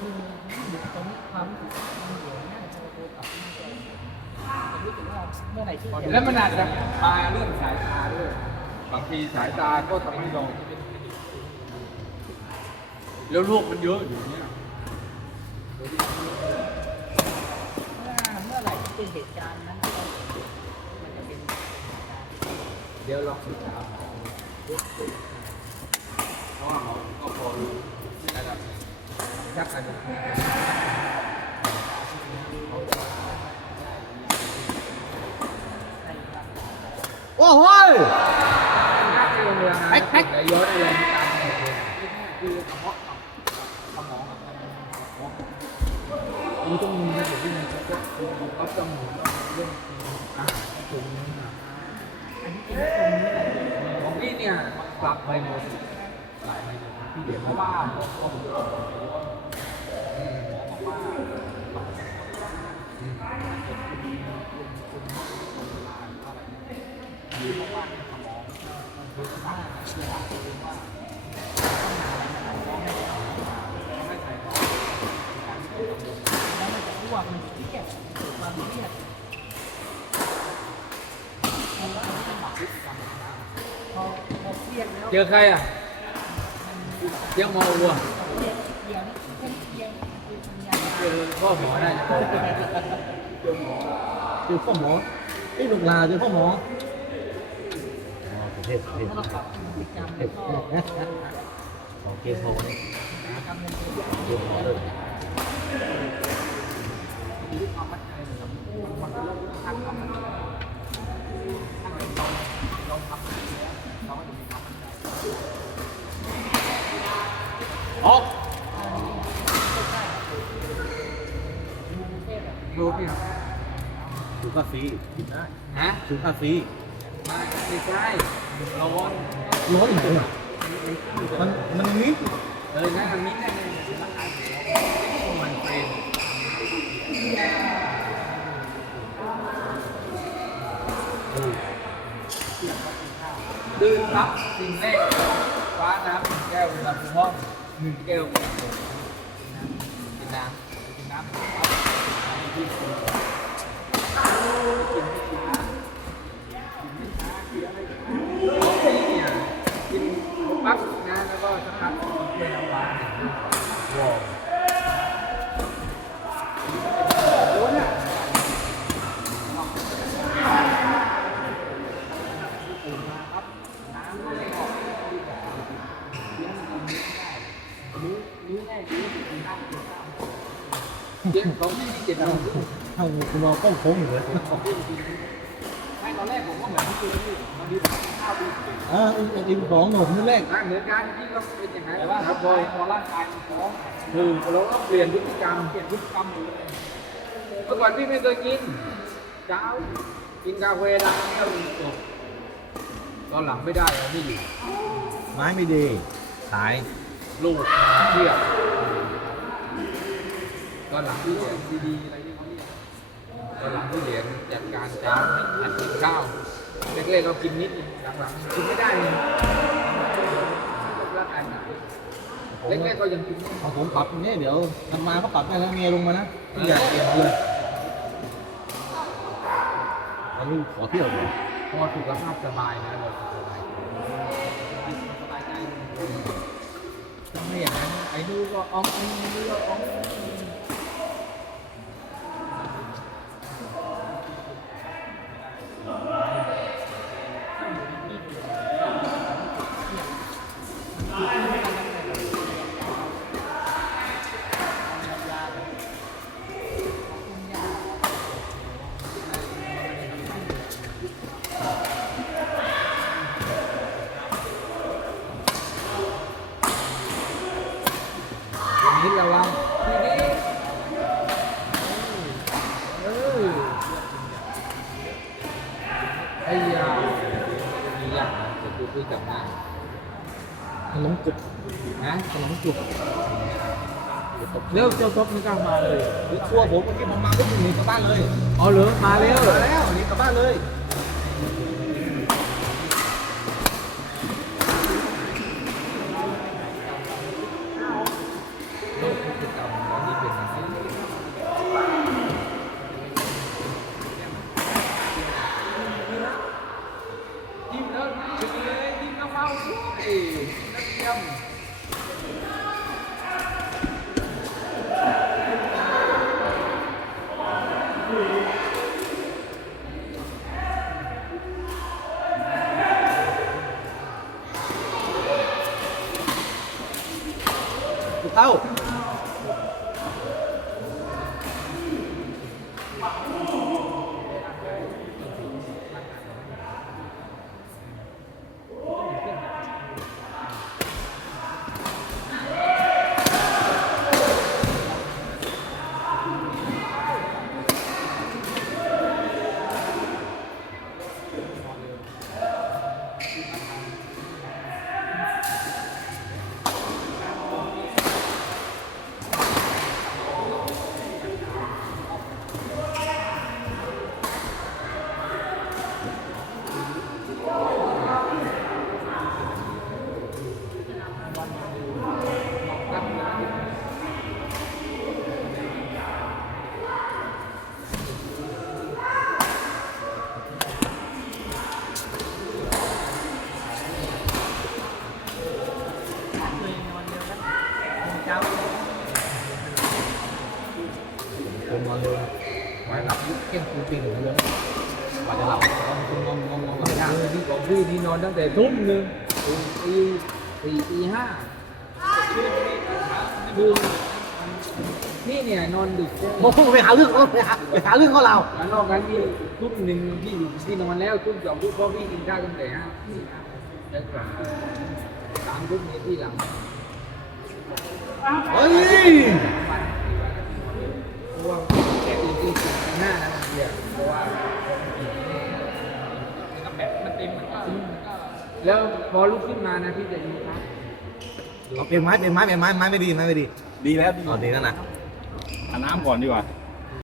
คือตอนนี้ความรู้สึกมันเหนื่อยง่ายพอตัวตัดมันจะจะรู้สึกว่าเมื่อไหร่ที่แล้วมันอาจจะมาเรื่องสายตาด้วย บางทีสายตาก็ทำให้เราแล้วโรคมันเยอะอยู่เนี่ยเมื่อเมื่อไหร่ที่เป็นเหตุการณ์นั้นก็มันจะเป็นเดี๋ยวลองศึกษาเพราะว่า ถ้าใครเป็นโอ้โหยถ้าจอเรือนะแพ็คแพ็คแต่ย้อนอะไรไม่ตามหมดเลยคือเฉพาะสมองอะมันต้องมีระบบที่มันเขาก็ต้องมุนเรื่องอาหารตรงนี้นะอันนี้เป็นตรงนี้แหละของพี่เนี่ยกลับไปหมดหลายไปหมดที่เดี๋ยวเพราะว่า อืมจะคุณคุณคุณคุณเวลาเท่าไหร่หรือเพราะว่าในสมองนคือสารอว่าไม่ใช่เพราะการที่เรากังวลแล้วจะอ้วมันเปียดความเปียดพอเปียดแล้วเจออีกเจอมวัวเจอพ่อหมอได้ จอหมอเจอพ่อหมอไอ้ลูกลาเจอพ่อหมออ๋อประเทศประเทศถ้าเราปรับพฤติกรรมแล้วก็ของเกมโฮเนี่เกมโฮเลย รู้พี่ครับถูกภาษีกินได้ฮะถูกภาษีไม่ไม่ใช่ร้อนร้อนอีกตัวมันมันนิดเออนะอันนี้เนี่ยมันอาจจะมันเป็นดื่มครับสิ่งแรกฟ้าน้ำหนึ่งแก้วเวลาไปห้องหนึ่งแก้วกินน้ำกินน้ำ กินน้ำครับกินกินกินน้ำที่เนี่ยกินปั๊บนะแล้วก็สักพักกินเพื่อนน้ำหวานว้าวโอ้เนี่ย เจ็ดของพี่เจ็ดของเท่าคุณรอต้องโค้งอยู่เลยของพี่จริงไม่ตอนแรกผมก็เหมือนที่คุณพี่ตอนนี้ข้าวดีอ่าอีกอีกสองหนุ่มนี่แรกเหนือนการที่เราเป็นอย่างไรแต่ว่าครับพอพอร่างกายมันพร้อมคือเราต้องเปลี่ยนพฤติกรรมเปลี่ยนพฤติกรรมหมดเลยเมื่อก่อนพี่ไม่เคยกินเช้ากินกาแฟร้านก็มีจบตอนหลังไม่ได้แล้วไม่ไม้ไม่ดี ขาย ลูกเทียบ ตอนหลังที่เหรียนซีดีอะไรที่เขาเรียกตอนหลังที่เหรียนจัดการเช้าหัดกินข้าวเล็กๆเรากินนิดหลังๆกินไม่ได้เลยร่างกายหนักเล็กๆก็ยังกินของผมปรับอย่างนี้เดี๋ยวทำมาก็ปรับได้แล้วเมียลงมานะทุกอย่างเปลี่ยนเลยตอนนี้ขอเที่ยวเลยพอสุขภาพสบายนะเราสบายสบายใจถ้าไม่อย่างนั้นไอ้ดูก็อ้องไอ้ดูก็อ้อง อ้ยามีอย่างจะดูคุยกับงาขนมจุกนะขนมจุกเร็วเจ้าทบนี่กล้ามาเลยหรือทัวผมเมื่อกี้ผมมาก็หนีกลับบ้านเลย อ๋อเหรอ มาแล้วมาแล้วหนีกลับบ้านเลย ถู พี่ที่นอนตั้งแต่ทุ่มหนึ่งตีตีสี่ตีห้าคือนี่เนี่ยนอนดึกโมงไปหาเรื่องเขาไปหาไปหาเรื่องเขาเราแล้วนอกนั้นพี่ทุ่มหนึ่งพี่พี่นอนแล้วทุ่มสองทุ่มเพราะพี่กินข้าวตั้งแต่ห้าแล้วกลับสามทุ่มนี้พี่หลังเฮ้ยเพราะว่าแกตื่นตีสี่ห้านะเพราะว่า แล้วพอลุกขึ้นมานะพี่จะยิงครับเอาเปลี่ยนไม้เปลี่ยนไม้เปลี่ยนไม้ไม้ไม่ดีไม้ไม่ดีดีแล้วอ๋อดีนั่นน่ะอาบน้ำก่อนดีกว่าเ